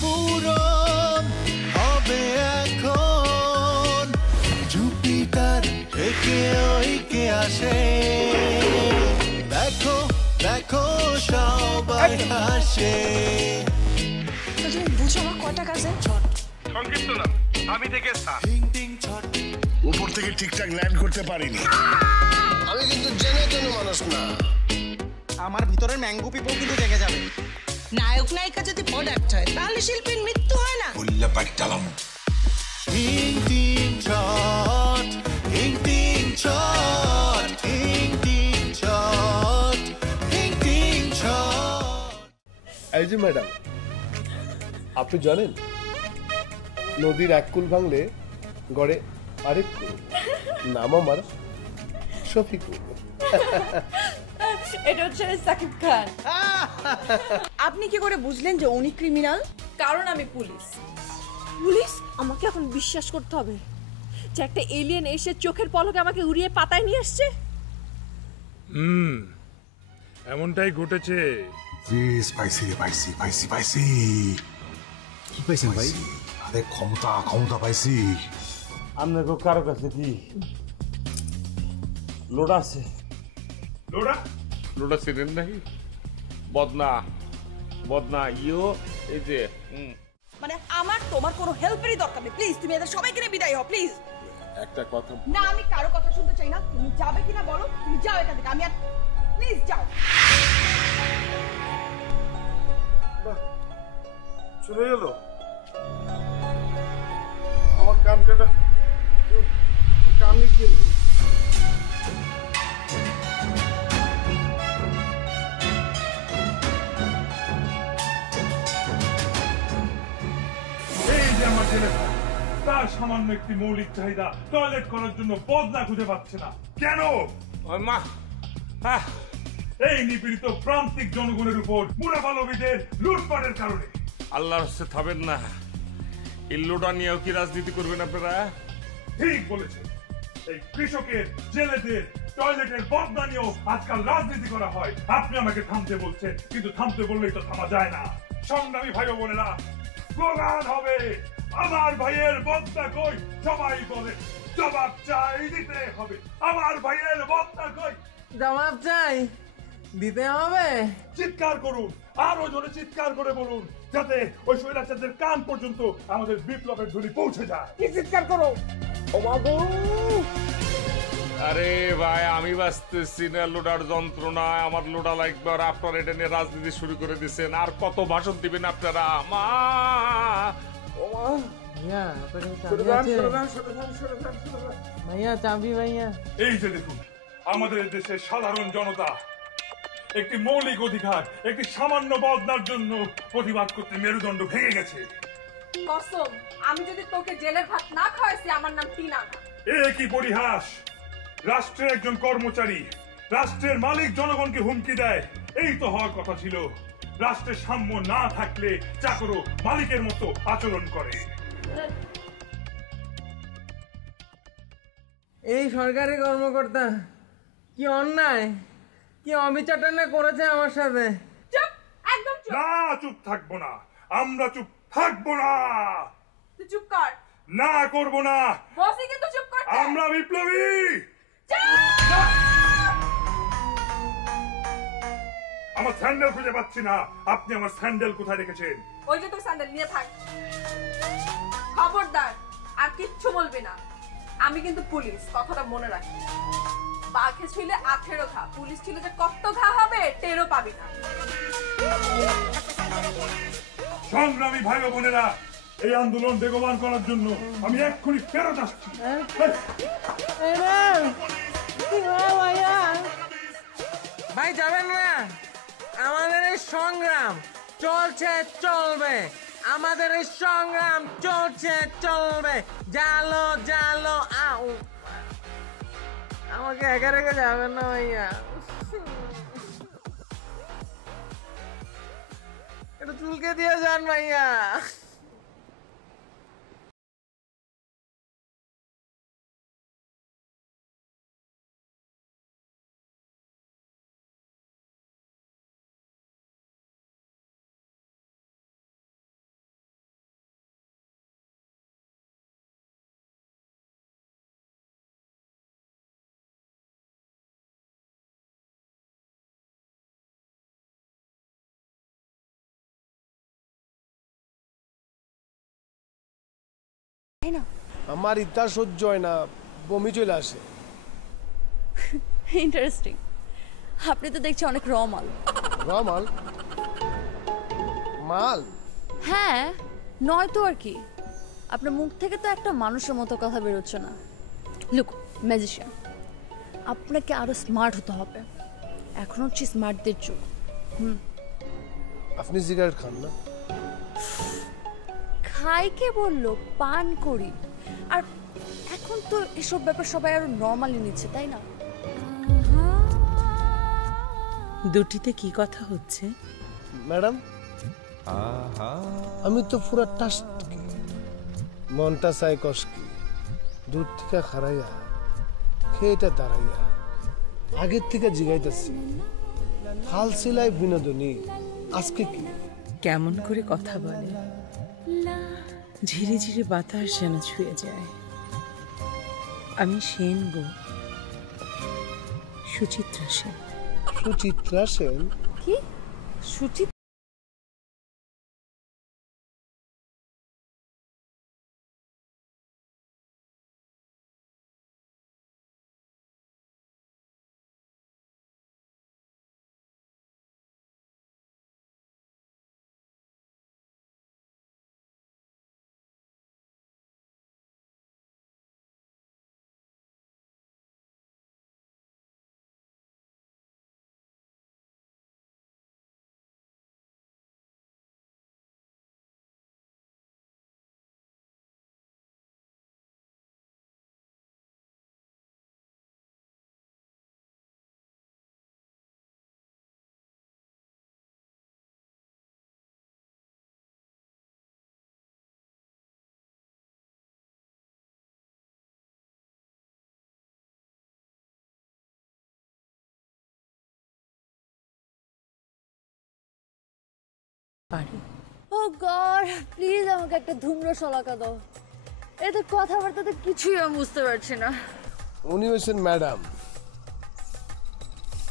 পূরণ হবে এখন জুপিটার থেকে ওইকে আসে দেখো দেখো সবাই হাসে তুমি বুঝো আমার কটা কাজে সংক্ষিপ্ত নাম আমি থেকে টিং টিং ছট উপর থেকে ঠিকঠাক ল্যান্ড করতে পারিনি। আমি কিন্তু জেনে তেনে মানুষ না। আমার ভিতরের ম্যাঙ্গো পিপল কিন্তু জেগে যাবে। নায়ক নায়িকা যদি প্রোডাক্ট হয় তাহলে শিল্পীর মৃত্যু হয় না বললে পাল্টালাম। টিং টিং ছট টিং টিং ছট টিং টিং ছট টিং টিং ছট এই যে ম্যাডাম, আপনি জানেন নদীর এক কুল ভাঙলে গড়ে আরেক কুল, নাম আমার শফিকুল। এটা হচ্ছে সাকিব খান। আপনি কি করে বুঝলেন যে উনি ক্রিমিনাল? কারণ আমি পুলিশ। পুলিশ আমাকে এখন বিশ্বাস করতে হবে যে একটা এলিয়েন এসে চোখের পলকে আমাকে উড়িয়ে পাতায় নিয়ে আসছে। এমনটাই ঘটেছে। পাইছি রে, পাইছি পাইছি পাইছি। কি পাইছেন ভাই? আরে ক্ষমতা ক্ষমতা পাইছি। আপনার কারো কাছে কি লোড আছে? লোড়া লোটা চিনেন নাকি? বদনা বদনা ইও এই যে মানে আমার তোমার কোনো হেল্পেরই দরকার নেই, প্লিজ তুমি এদের সবাইকে নিয়ে বিদায় হও প্লিজ। একটা কথা না আমি কারো কথা শুনতে চাই না, তুমি যাবে কিনা বলো, তুমি যাও এখান থেকে, আমি আর প্লিজ যাও। চলে গেল আমার কান কাটা কানে কি হলো? এই যে আমার ছেলেটা, তার সামান্য একটি মৌলিক চাহিদা টয়লেট করার জন্য বদনা খুঁজে পাচ্ছে না কেন? ওই মা এই নিপীড়িত প্রান্তিক জনগণের উপর মুনাফা লোভীদের লুটপাটের কারণে। আল্লাহর হস্তে থাকবেন না, এই লোটা নিয়েও কি রাজনীতি করবেন আপনারা? ঠিক বলেছে, এই কৃষকের জেলেদের টয়লেটের বদনা নিয়েও আজকাল রাজনীতি করা হয়। আপনি আমাকে থামতে বলছেন, কিন্তু থামতে বললেই তো থামা যায় না। সংগ্রামী ভাই বোনেরা, স্লোগান হবে আমার ভাইয়ের বদনা কই, সবাই বলে জবাব চাই দিতে হবে। আমার ভাইয়ের বদনা কই, জবাব চাই দিতে হবে। চিৎকার করুন, আরো জোরে চিৎকার করে বলুন, যাতে ওই স্বৈরাচারদের কান পর্যন্ত আমাদের বিপ্লবের ধ্বনি পৌঁছে যায়। কি চিৎকার করো? আরে ভাই, আমি বাঁচতেছি না লোডার যন্ত্রণায়, আমার লোডা লাগবে আর আপনারা এটা নিয়ে রাজনীতি শুরু করে দিচ্ছেন। আর কত ভাষণ দিবেন আপনারা? মা ভাইয়া চাবি ভাইয়া। এই যে দেখুন, আমাদের দেশের সাধারণ জনতা একটি মৌলিক অধিকার, একটি সামান্য বদনার জন্য প্রতিবাদ করতে মেরুদণ্ড ভেঙে গেছে। কসম, আমি যদি তোকে জেলের ভাত না খাওয়াইছি আমার নাম টিনা না। এ কি পরিহাস! রাষ্ট্রের একজন কর্মচারী রাষ্ট্রের মালিক জনগণকে হুমকি দেয়, এই তো হওয়ার কথা ছিল। রাষ্ট্রের সাম্য না থাকলে চাকরও মালিকের মতো আচরণ করে। এই সরকারি কর্মকর্তা কি অন্যায়, কি অবিচারটা করেছে আমার সাথে। চুপ, একদম চুপ। না, চুপ থাকবো না, আমরা চুপ থাকবো না। তুই চুপ কর। না, করব না। বসই কিন্তু চুপ করতে। আমরা বিপ্লবী। আমার স্যান্ডেল খুঁজে পাচ্ছি না, আপনি আমার স্যান্ডেল কোথায় রেখেছেন? ওই যে তোর স্যান্ডেল নিয়ে থাক। খবরদার আর কিচ্ছু বলবি না, আমি কিন্তু পুলিশ, কথাটা মনে রাখ। বাঘে ছিল 18 ঘা, পুলিশ ছিল যে কত ঘা হবে টেরও পাবি না। সংগ্রামী ভাই ও বোনেরা, এই আন্দোলন বেগবান করার জন্য আমি এক্ষুনি ফেরত আসছি। ভাই যাবেন না, আমাদের এই সংগ্রাম চলছে চলবে, আমাদের এই সংগ্রাম চলছে চলবে। জালো জালো আউ, আমাকে একা রেখে যাবেন না ভাইয়া। একটু চুলকে দিয়ে যান ভাইয়া। তাই না? আমার ইতা সহ্য হয় না, বমি চলে আসে। ইন্টারেস্টিং, আপনি তো দেখছি অনেক রমাল। রমাল? মাল? হ্যাঁ, নয় তো আর কি। আপনার মুখ থেকে তো একটা মানুষের মতো কথা বেরোচ্ছে না। লুক, ম্যাজিশিয়ান, আপনাকে আরো স্মার্ট হতে হবে। এখন হচ্ছে স্মার্টদের যুগ। আপনি সিগারেট খান না? খাই কে বললো? পান করি। আর এখন তো এসব ব্যাপার সবাই আরো নর্মালি নিচ্ছে, তাই না? দুটিতে কি কথা হচ্ছে ম্যাডাম? আমি তো পুরা টাস্ট, মনটা চাই কষ্টি, দূর থেকে খারাইয়া খেয়েটা দাঁড়াইয়া আগের থেকে জিগাইতেছি হাল সিলাই বিনোদনী আজকে কি? কেমন করে কথা বলে, ঝিরে ঝিরে বাতাস যেন ছুঁয়ে যায়। আমি সেন গো, সুচিত্রা সেন। সুচিত্রা সেন? কি সুচিত্রা? ও গড, প্লিজ আমাকে একটা ধূম্র শলাকা দাও। এতে কথাবার্তা তো কিছুই আমি বুঝতে পারছি না। উনি হয়েছেন ম্যাডাম,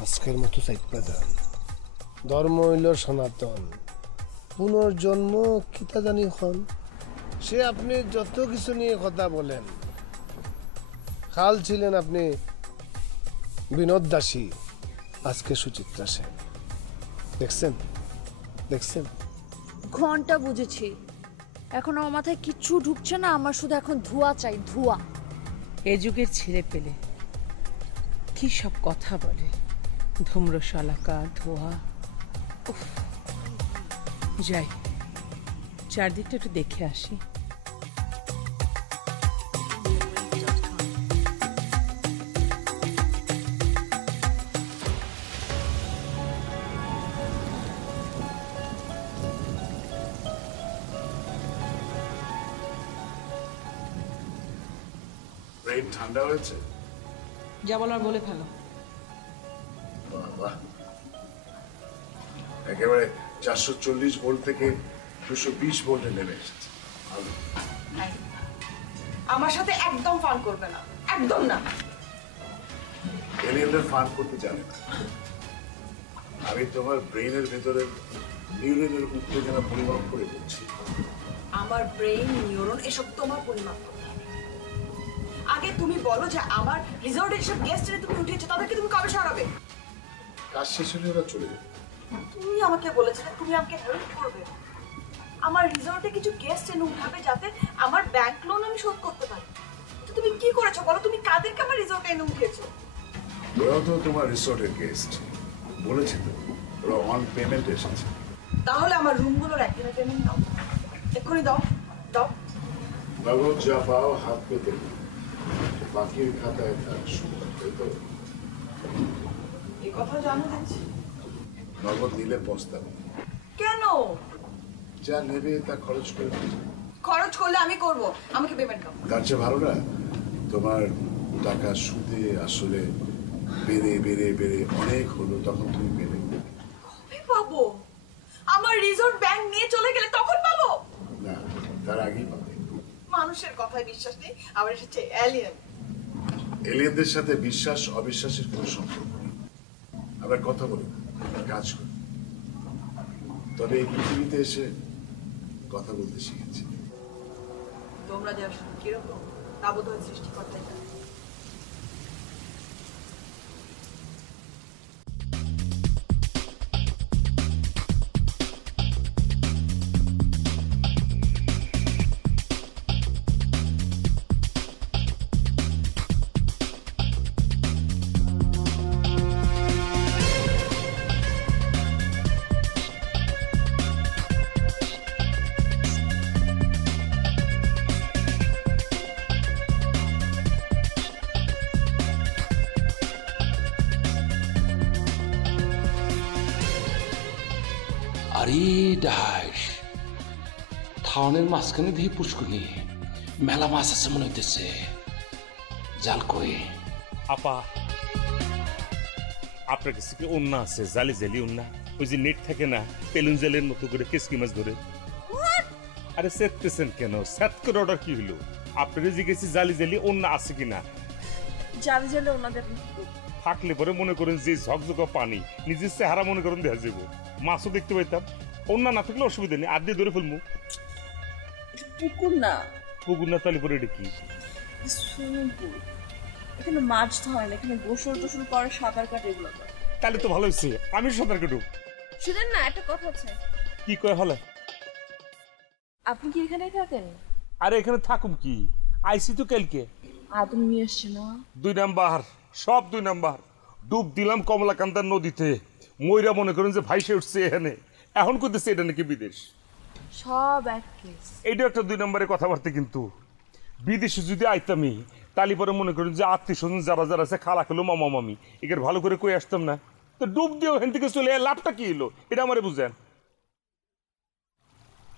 আজকের মতো চাইপা যান। ধর্ম হইল সনাতন, পুনর্জন্ম কিতা জানি হন। সে আপনি যত কিছু নিয়ে কথা বলেন, কাল ছিলেন আপনি বিনোদ দাসী, আজকে সুচিত্রা সেন। দেখছেন দেখছেন? ঘন্টা বুঝেছি, এখন আমার মাথায় কিচ্ছু ঢুকছে না। আমার শুধু এখন ধোঁয়া চাই, ধোঁয়া। এ যুগের ছেলে পেলে কি সব কথা বলে, ধূম্র শলাকা, ধোয়া। উফ, যাই চারদিকটা একটু দেখে আসি। ব্রেন ঠান্ডা হয়েছে? যা বলার বলে ফেলো। বাহ, একেবারে 440 ভোল্ট থেকে 220 ভোল্টে নেমে এসেছে। ভালো। আমার সাথে একদম ফান করবে না, একদম না। এলিয়েনদের ফান করতে জানে না। আমি তোমার ব্রেইনের ভেতরে নিউরনের উত্তেজনা পরিমাপ করে বলছি। আমার ব্রেইন, নিউরন এসব তোমার পরিমাপ করতে হবে। আগে তুমি বলো যে আমার রিসর্টে এসব গেস্ট এনে তুমি উঠিয়েছো, তাদেরকে তুমি কবে সরাবে? কাজ শেষ হলে ওরা চলে যাবে। তুমি আমাকে বলেছিলে তুমি আমাকে হেল্প করবে। আমার রিসর্টে কিছু গেস্ট এনে উঠাবে যাতে আমার ব্যাংক লোন আমি শোধ করতে পারি। তো তুমি কি করেছো বলো? তুমি কাদেরকে আমার রিসর্টে এনে উঠিয়েছো? ওরা তো তোমার রিসর্টের গেস্ট, বলেছি তো, ওরা অন পেমেন্ট এসেছে। তাহলে আমার রুমগুলোর একদিনের পেমেন্ট দাও, এক্ষুনি দাও। দাও। নগদ যা পাও হাত পেতে বাকির খাতায় থাক সুদ, তাই তো? এই কথা জানো দেখছি। নগদ নিলে পস্তাবে। কেন? যা নেবে তা খরচ করে দিবে। খরচ করলে আমি করব, আমাকে পেমেন্ট দাও। তার চেয়ে ভালো না তোমার টাকা সুদে আসলে বেড়ে বেড়ে বেড়ে অনেক হলো, তখন তুমি পেলে। কবে পাবো? আমার রিসর্ট ব্যাংক নিয়ে চলে গেলে তখন পাবো? না, তার আগেই পাবে। মানুষের কথায় বিশ্বাস নেই, আবার এসেছে এলিয়েন। এলিয়েনদের সাথে বিশ্বাস অবিশ্বাসের কোনো সম্পর্ক নেই। আমরা কথা বলি না, কাজ করি। তবে এই পৃথিবীতে এসে কথা বলতে শিখেছি। তো তোমরা যে আসলে কিরকম তা বোধ হয় সৃষ্টিকর্তাই জানে। আরে ডাস থানের মাঝখানে দিয়ে পুষ্কুনি মেলা মাছ আছে মনে হইতেছে। জাল কই? আপা আপনার কাছে কি উন্না আছে? জালি জালি উন্না, ওই যে নেট থাকে না পেলুন জালের মতো করে কেসকি মাছ ধরে। আরে সেটতেছেন কেন? সেট করে অর্ডার কি হলো? আপনারা জিজ্ঞেসি জালি জালি উন্না আছে কিনা। জালি জালে ওনাদের থাকলে পরে মনে করেন যে ঝকঝকা পানি নিজের চেহারা মনে করেন দেখা যাবো, মাছও দেখতে পাইতাম। অন্য না থাকলে অসুবিধা নেই, আর দিয়ে ধরে ফেলবো। পুকুর না, পুকুর না তাহলে পরে এটা কি? Swimming pool. এখানে মাছ ধরে না, এখানে গোসল টোসল করে, সাঁতার কাটে, এগুলো করে। তাহলে তো ভালো হয়েছে, আমি সাঁতার কাটু। শুনেন না, একটা কথা আছে। কি কয় হলো? আপনি কি এখানেই থাকেন? আরে এখানে থাকুম কি, আইসি তো কালকে। আদম নিয়ে এসছে না? 2 নাম্বার, সব 2 নাম্বার। ডুব দিলাম কমলাকান্তার নদীতে, ময়রা মনে করেন যে ভাইসে উঠছে এখানে। এখন করতেছে এটা নাকি বিদেশ। সব এক কেস। এইটা একটা 2 নম্বরের কথাবার্তা। কিন্তু বিদেশে যদি আইতামি তালি পরে মনে করেন যে আত্মীয় স্বজন যারা যারা আছে, খালা খেলো, মামা মামি, এদের ভালো করে কই আসতাম না। তো ডুব দিয়েও হেন থেকে চলে লাভটা কি হলো এটা আমারে বুঝেন।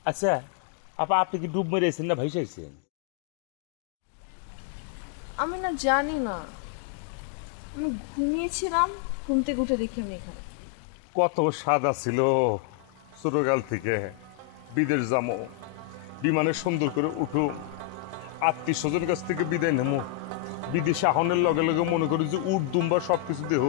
আচ্ছা আপা, আপনি কি ডুব মেরেছেন না ভাইসাইছেন? আমি না জানি না, আমি ঘুমিয়েছিলাম, ঘুম থেকে উঠে দেখি আমি এখানে। কত সাদা ছিল ছোটকাল থেকে। বিদেশ যাবো, বিমানে সুন্দর করে উঠো, আত্মীয় স্বজন কাছ থেকে বিদায় নেবো, বিদেশে আহনের লগে লগে মনে করি যে উট দুম্বা সবকিছু দেহ।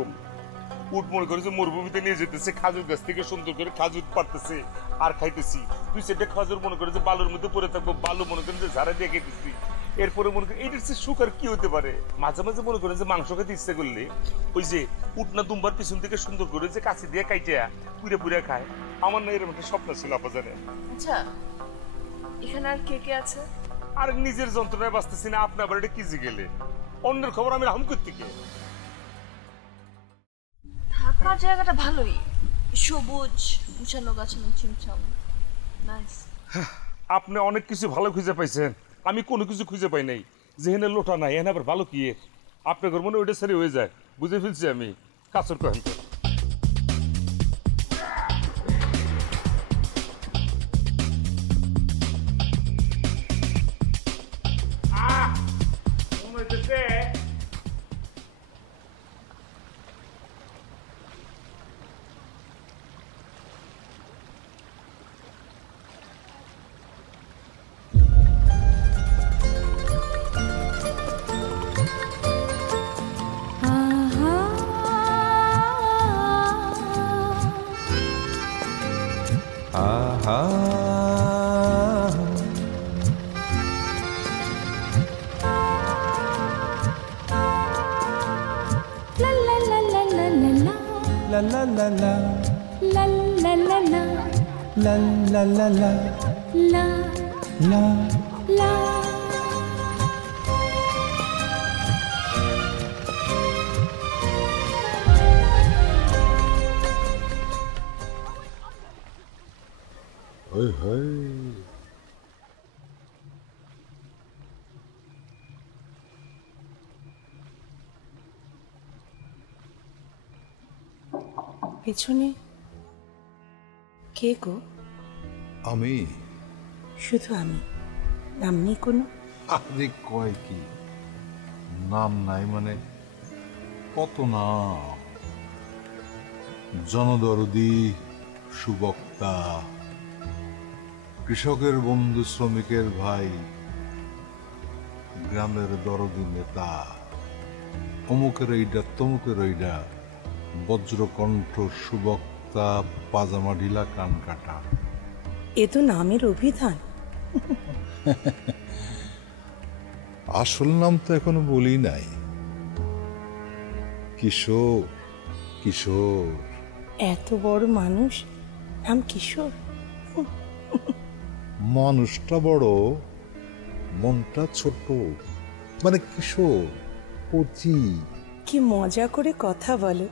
উট মনে করি যে মরুভূমিতে নিয়ে যেতেছে, খাজুর গাছ থেকে সুন্দর করে খাজুর পারতেছে আর খাইতেছি। 2 খাজুর মনে করে যে বালুর মধ্যে পড়ে থাকবো, বালু মনে করেন যে ঝাড়া দিয়ে খেতেছি। এরপরে মনে করি এইটার চেয়ে সুখ আর কি হতে পারে। মাঝে মাঝে মনে করেন যে মাংস খেতে ইচ্ছে করলে ওই যে উটনা দুম্বার পিছন থেকে সুন্দর করে যে কাছে দিয়ে কাইটিয়া পুড়ে পুড়ে খায়। আমার না এরকম একটা স্বপ্ন ছিল আপা, জানেন? আচ্ছা এখানে আর কে কে আছে? আর নিজের যন্ত্রণায় বাঁচতেছি না, আপনি আবার এটা কি গেলে অন্যের খবর আমি রাম করতে গিয়ে। থাকার জায়গাটা ভালোই, সবুজ, গুছানো গাছানো, ছিমছাম, নাইস। আপনি অনেক কিছু ভালো খুঁজে পাইছেন, আমি কোনো কিছু খুঁজে পাই নাই। যেখানে লোটা নাই এখানে আবার ভালো কি এর? আপনার মনে ওইটা সারি হয়ে যায়, বুঝে ফেলছি আমি। কাছর কহেন তো। পেছনে কে গো? আমি। শুধু আমি? নাম নেই কোনো? আরে কয় কি নাম নাই মানে কত নাম। জনদরদি, সুবক্তা, কৃষকের বন্ধু, শ্রমিকের ভাই, গ্রামের দরদি নেতা, অমুকের এইটা তমুকের ওইটা, বজ্রকণ্ঠ সুবক্তা, পাজামা ঢিলা, কান কাটা। এ তো নামের অভিধান। আসল নাম তো এখনো বলি নাই। কিশোর, কিশোর। এত বড় মানুষ, নাম কিশোর? মানুষটা বড়, মনটা ছোট, মানে কিশোর, কচি। কি মজা করে কথা বলে।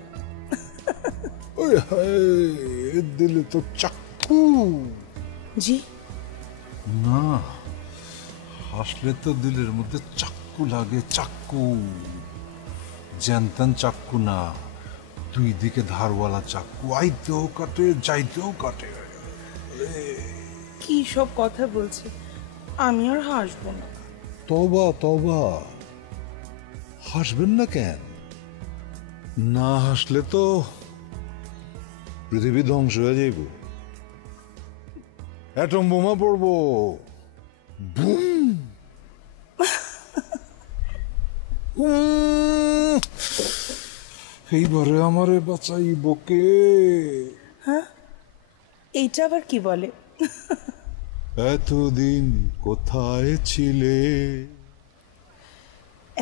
দিলে তো চাক্কু। জি না, হাসলে তো দিলের মধ্যে চাক্কু লাগে, চাক্কু। জ্যানতেন চাক্কু না, দুই দিকে ধারওয়ালা চাক্কু, আইতেও কাটে যাইতেও কাটে। কি সব কথা বলছে, আমি আর হাসবো না। তবা তবা, হাসবেন না কেন? না হাসলে তো পৃথিবী ধ্বংস হয়ে যাইব, অ্যাটম বোমা পড়বো, বুম। এইবারে আমারে বাঁচাইব কে? হ্যাঁ, এইটা আবার কি বলে? এতদিন কোথায় ছিলে,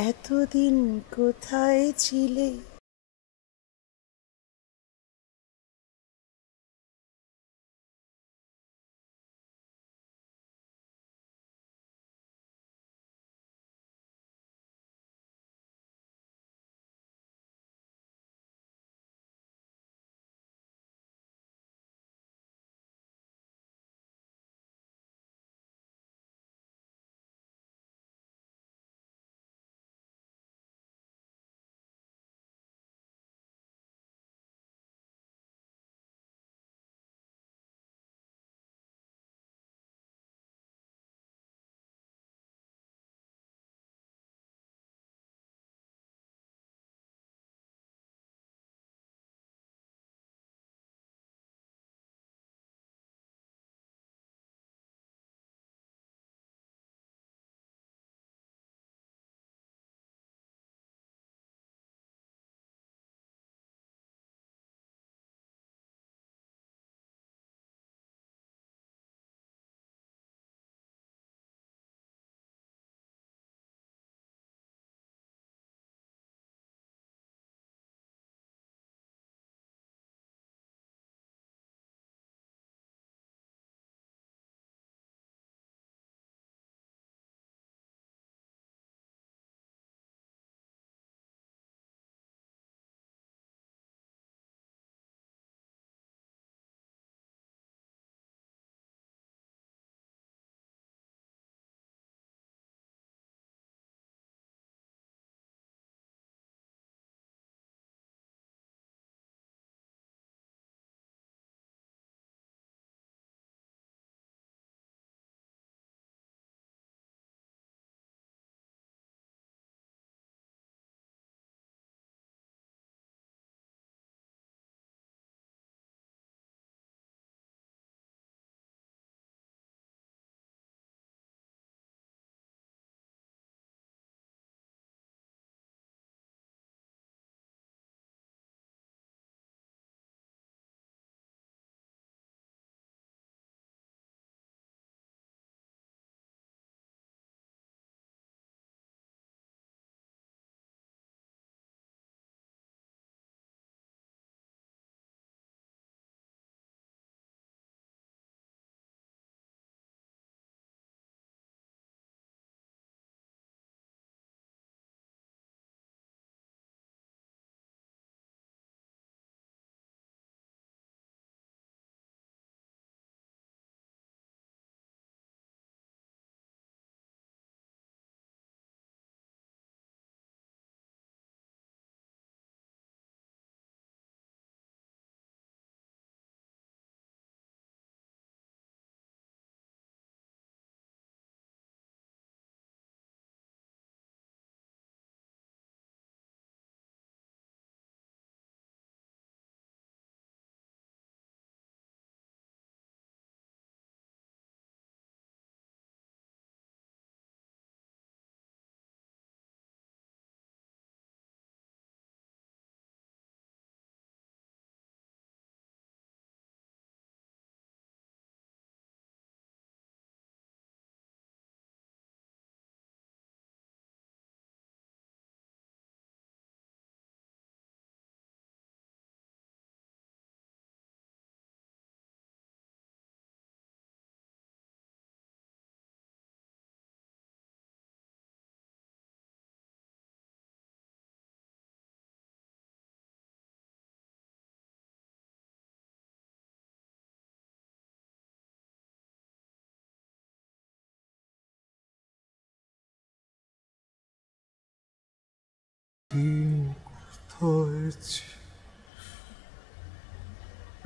এতদিন কোথায় ছিলে?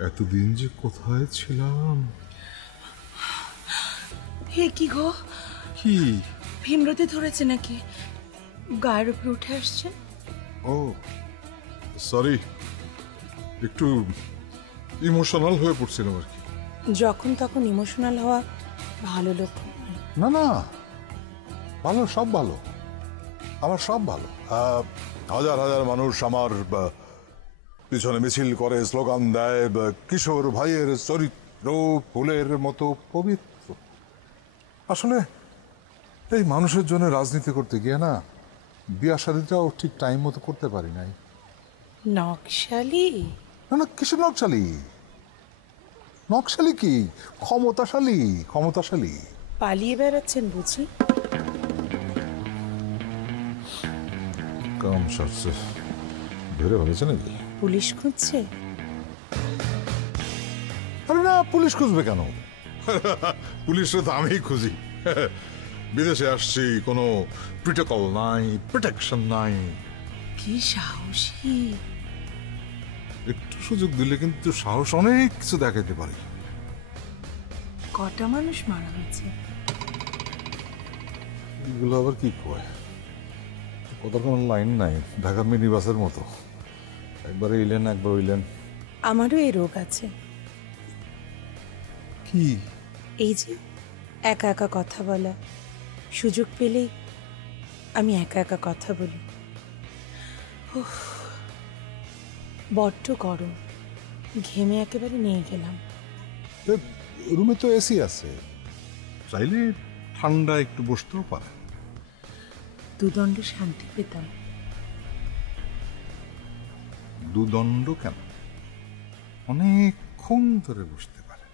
এতদিন যে কোথায় ছিলাম। হে কি গো, কি ভীমরতি ধরেছে নাকি? গায়ের উপরে উঠে আসছে। ও সরি, একটু ইমোশনাল হয়ে পড়ছিলাম আর কি। যখন তখন ইমোশনাল হওয়া ভালো লক্ষণ নয়। না না, ভালো, সব ভালো, আমার সব ভালো। হাজার হাজার মানুষ আমার পিছনে মিছিল করে, স্লোগান দেয়, কিশোর ভাইয়ের চরিত্র ফুলের মতো পবিত্র। আসলে এই মানুষের জন্য রাজনীতি করতে গিয়ে না বিয়া শাদীটাও ঠিক টাইম মতো করতে পারি নাই। নকশালি? না না, কিসের নকশালি? নকশালি কি, ক্ষমতাশালী। ক্ষমতাশালী পালিয়ে বেড়াচ্ছেন বুঝি? কাম সারছে, ধরে ফেলেছে নাকি? পুলিশ খুঁজছে? আরে না, পুলিশ খুঁজবে কেন? পুলিশরা তো আমি খুঁজি। বিদেশে আসছি, কোনো প্রোটোকল নাই, প্রোটেকশন নাই। কি সাহসী! একটু সুযোগ দিলে কিন্তু সাহস অনেক কিছু দেখাতে পারে। কটা মানুষ মারা হয়েছে? এগুলো আবার কি কয়, কোথাও কোনো লাইন নাই, ঢাকার মিনি বাসের মতো, একবার এলেন একবার ওইলেন। আমারও এই রোগ আছে। কি? এই যে একা একা কথা বলা, সুযোগ পেলেই আমি একা একা কথা বলি। উফ, বড্ড গরম, ঘেমে একেবারে নিয়ে গেলাম। রুমে তো এসি আছে, চাইলে ঠান্ডা একটু বসতেও পারে। দুদণ্ড শান্তি পেতাম। দুদণ্ড কেন, অনেকক্ষণ ধরে বসতে পারে।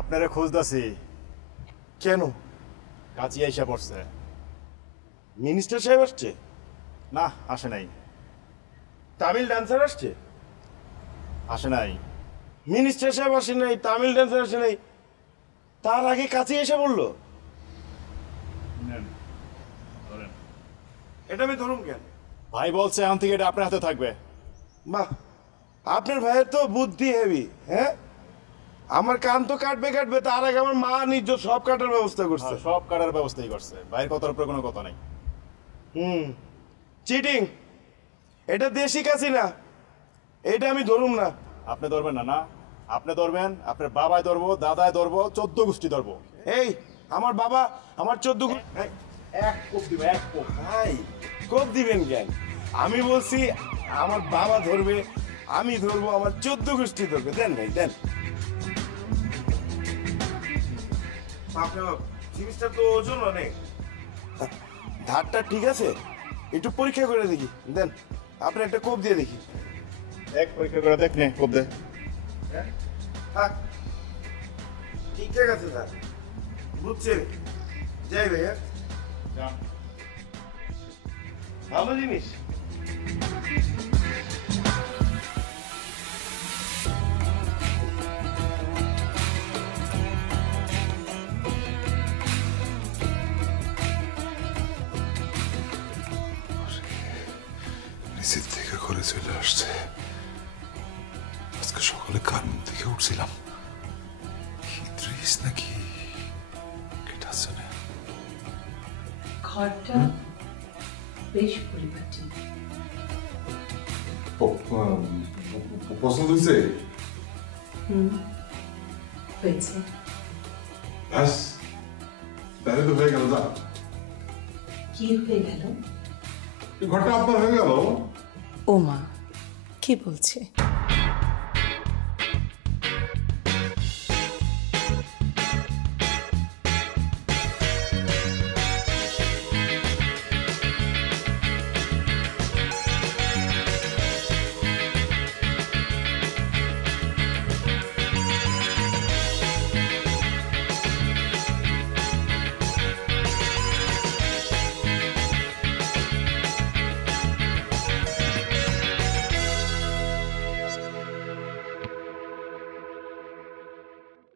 আপনারা খুঁজতেছি। কেন? কাছে আইসা পড়ছে। মিনিস্টার সাহেব আসছে? না, আসে নাই। তামিল ডান্সার আসছে? আসে নাই। মিনিস্টার সাহেব আসে নাই, তামিল ডান্সার আসে নাই, তার আগে কাছে এসে বললো? এটা আমি ধরুন কেন? ভাই বলছে এখন থেকে এটা আপনার হাতে থাকবে। বাহ, আপনার ভাইয়ের তো বুদ্ধি হেভি। হ্যাঁ, আমার কান তো কাটবে কাটবে, তার আগে আমার মা নিজ সব কাটার ব্যবস্থা করছে। সব কাটার ব্যবস্থাই করছে, ভাইয়ের কথার উপরে কোনো কথা নাই। চিটিং, এটা দেশি কাছি না, এটা আমি ধরুম না। আপনি ধরবেন না? না, আপনি ধরবেন, আপনার বাবায় ধরবো, দাদায় ধরবো, 14 গোষ্ঠী ধরবো। এই আমার বাবা আমার 14 এক কোপ দিবে, এক কোপ। ভাই কোপ দিবেন কেন? আমি বলছি আমার বাবা ধরবে, আমি ধরবো, আমার 14 গোষ্ঠী ধরবে। দেন ভাই দেন। আপনার জিনিসটা তো ওজন অনেক, ধারটা ঠিক আছে, একটু পরীক্ষা করে দেখি। দেন, আপনি একটা কোপ দিয়ে দেখি। এক পরীক্ষা করে দেখ, নে কোপ দে। ঠিকঠাক আছে স্যার, বুঝছেন? যাই ভাইয়া, ভালো জিনিস। মিছিল থেকে ঘরে চলে আসছে। আজকে সকালে কার মুখ দেখে উঠছিলাম, ইদ্রিস নাকি কেটা জানে। ঘরটা বেশ পরিপাটি। পছন্দ হয়েছে? হয়েছে। ব্যাস, তাহলে তো হয়ে গেল। যা, কি হয়ে গেল? ঘরটা আপনার হয়ে গেল। ও মা, কি বলছে?